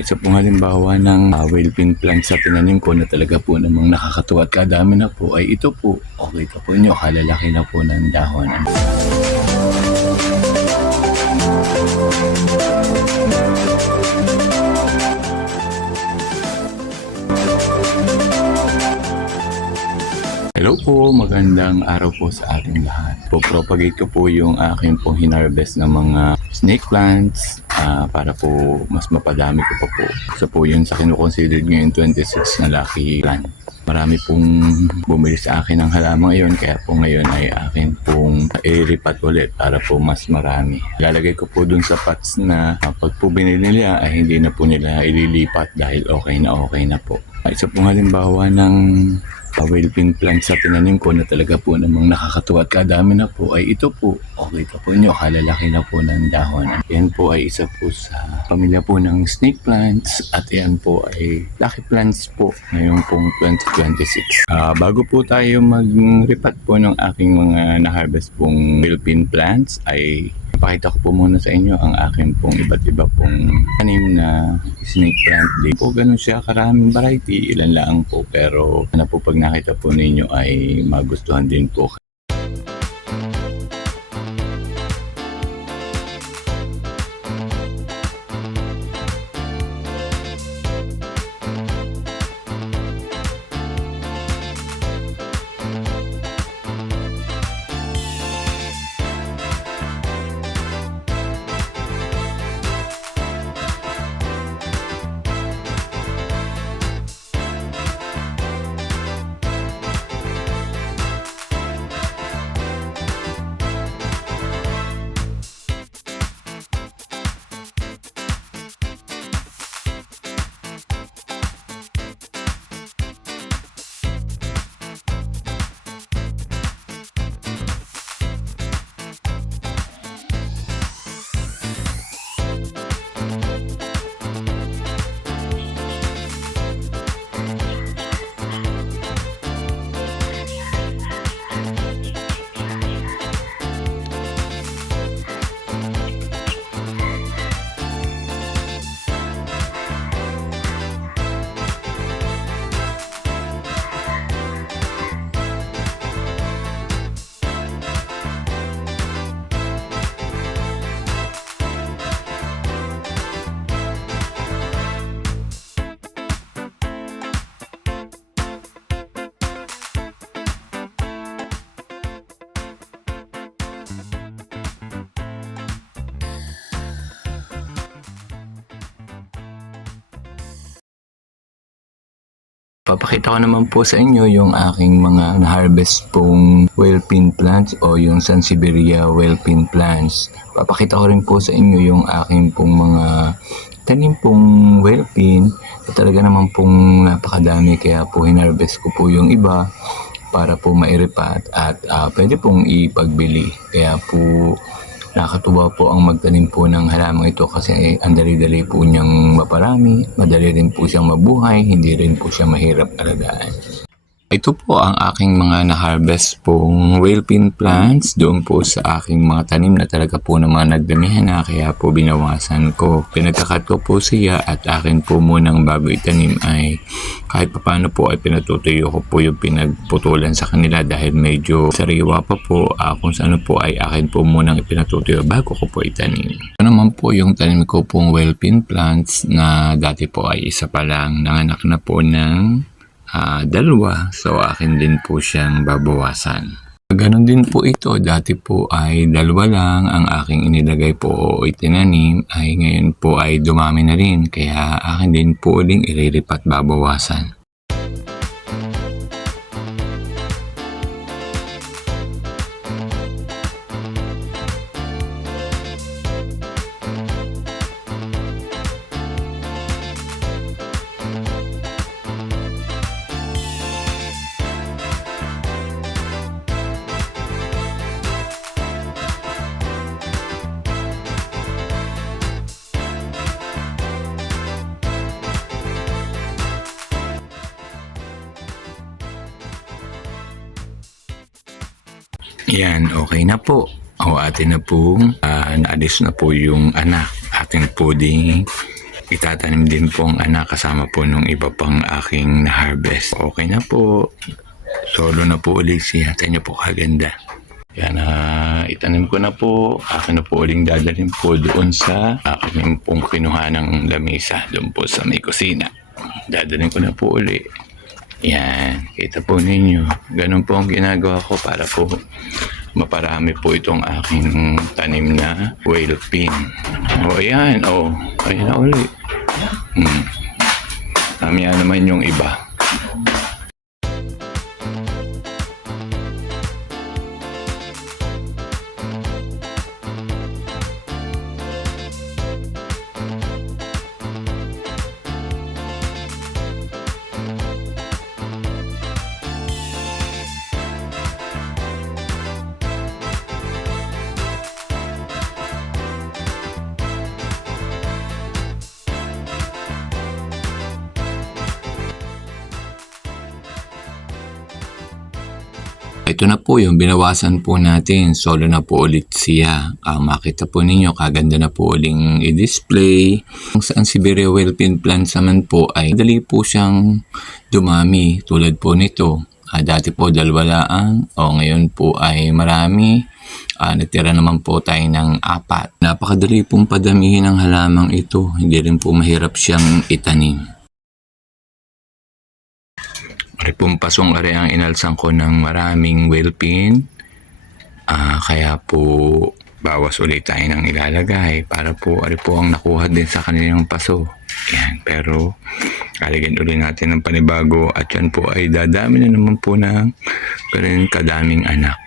Isa pong halimbawa ng whale pin plant sa tinanim ko na talaga po namang nakakatuwa at kadami na po ay ito po. Okay ka po nyo, kalalaki na po ng dahon. Hello po, magandang araw po sa ating lahat. Propagate ko po yung aking pong hinarvest ng mga snake plants para po mas mapadami ko pa po. Isa po yun sa kinukonsidered ngayon 26 na lucky plant. Marami pong bumili sa akin ng halaman ngayon, kaya po ngayon ay akin pong i-repat ulit para po mas marami. Lalagay ko po dun sa pots na pag po binili nila ay hindi na po nila ililipat dahil okay na po. Isa pong halimbawa ng whale pin plant sa tinanim ko na talaga po namang nakakatuwa at kadami na po ay ito po. Okay ka po nyo, kalalaki na po ng dahon. Yan po ay isa po sa pamilya po ng snake plants at yan po ay lucky plants po ngayong pong 2026. Bago po tayo mag-repat po ng aking mga na-harvest pong whale pin plants ay pakita ko po muna sa inyo ang aking pong iba't iba pong tanim na snake plant. Di po ganun siya karaming variety, ilan lang po, pero na po pag nakita po ninyo ay magustuhan din po. Papakita ko naman po sa inyo yung aking mga na-harvest pong whale pin plants o yung Sansevieria whale pin plants. Papakita ko rin po sa inyo yung aking pong mga tanim pong whale pin. Talaga naman pong napakadami, kaya po hinarvest ko po yung iba para po mairipat at pwede pong ipagbili. Kaya po nakakatuwa po ang magtanim po ng halamang ito kasi ang dali-dali po niyang maparami, madali rin po siyang mabuhay, hindi rin po siya mahirap alagaan. Ito po ang aking mga na-harvest pong whale pin plants doon po sa aking mga tanim na talaga po naman nagdamihan na, kaya po binawasan ko. Pinagkakat ko po siya at akin po munang bago itanim ay kahit paano po ay pinatutuyo ko po yung pinagputulan sa kanila dahil medyo sariwa pa po. Kung saan po ay akin po munang ipinatutuyo bago ko po itanim. Ito naman po yung tanim ko pong whale pin plants na dati po ay isa pa lang, nanganak na po ng dalawa, so akin din po siyang babawasan. Ganon din po ito, dati po ay dalawa lang ang aking inilagay po o itinanim, ay ngayon po ay dumami na rin, kaya akin din po uling iriripat babawasan. Yan, okay na po. O atin na pong naalis na po yung anak. Atin po ding itatanim din po ang anak kasama po nung iba pang aking na-harvest. Okay na po. Solo na po ulit siya. Tingnan niyo po kaganda. Yan na, itanim ko na po. Akin na po uling dadalhin po doon sa aking pong kinuha ng lamesa. Doon po sa may kusina. Dadalhin ko na po uli. Yan, kita po ninyo. Ganun po ang ginagawa ko para po maparami po itong aking tanim na whale pin. O ayan, ayan na uli. Mamaya naman yung iba. Ito na po yung binawasan po natin. Solo na po ulit siya. Makita po ninyo, kaganda na po uling i-display. Ang saan Siberia whale-pin plants naman po ay dali po siyang dumami tulad po nito. Dati po dalwalaan ngayon po ay marami. Natira naman po tayo ng 4. Napakadali pong padamihin ang halamang ito. Hindi rin po mahirap siyang itanim. Ari pong pasong ari ang inalsan ko ng maraming whale pin. Kaya po bawas ulit tayo ng ilalagay para po ari po ang nakuha din sa kanilang paso. Yan, pero aligyan ulit natin ng panibago at yan po ay dadami na naman po ng kadaming anak.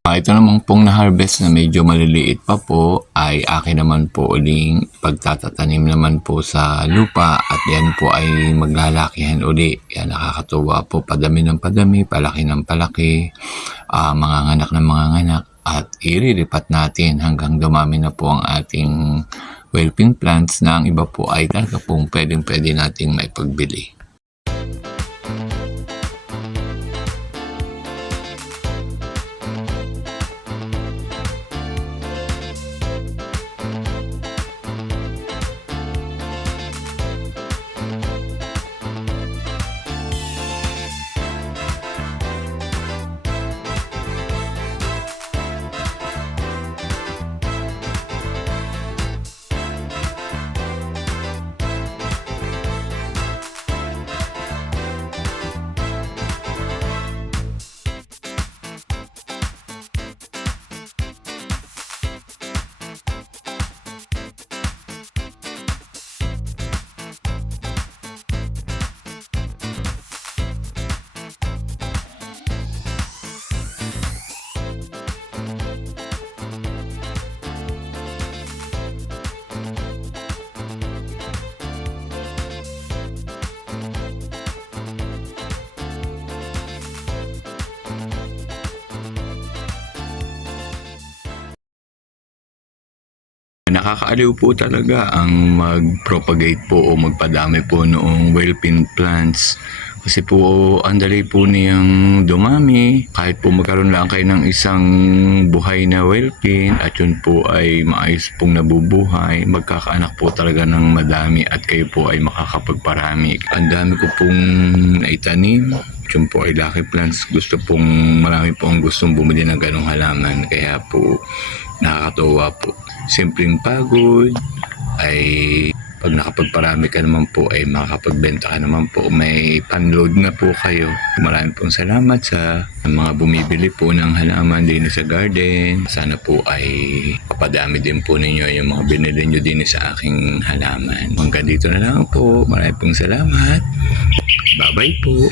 Ito naman pong na-harvest na medyo maliliit pa po ay akin naman po uling pagtatatanim naman po sa lupa at yan po ay maglalakihan uli. Yan, nakakatuwa po, padami ng padami, palaki ng palaki, mga nganak ng mga nganak at irilipat natin hanggang dumami na po ang ating whale-pin plants na ang iba po ay talaga pong pwede nating maipagbili. Nakakaaliw po talaga ang mag-propagate po o magpadami po noong whale-pin plants. Kasi po, ang dali po niyang dumami. Kahit po magkaroon lang kayo ng isang buhay na whale-pin at yun po ay maayos pong nabubuhay, magkakaanak po talaga ng madami at kayo po ay makakapagparami. Ang dami ko pong naitanim. Yun po ay lucky plants. Marami po ang gustong bumili ng ganong halaman. Kaya po, nakakatuwa po. Simpleng pagod ay pag nakapagparami ka naman po ay makakapagbenta ka naman po. May panload na po kayo. Maraming pong salamat sa mga bumibili po ng halaman din sa garden. Sana po ay papadami din po ninyo yung mga binili nyo din sa aking halaman. Hanggang dito na lang po. Maraming pong salamat. Bye-bye po.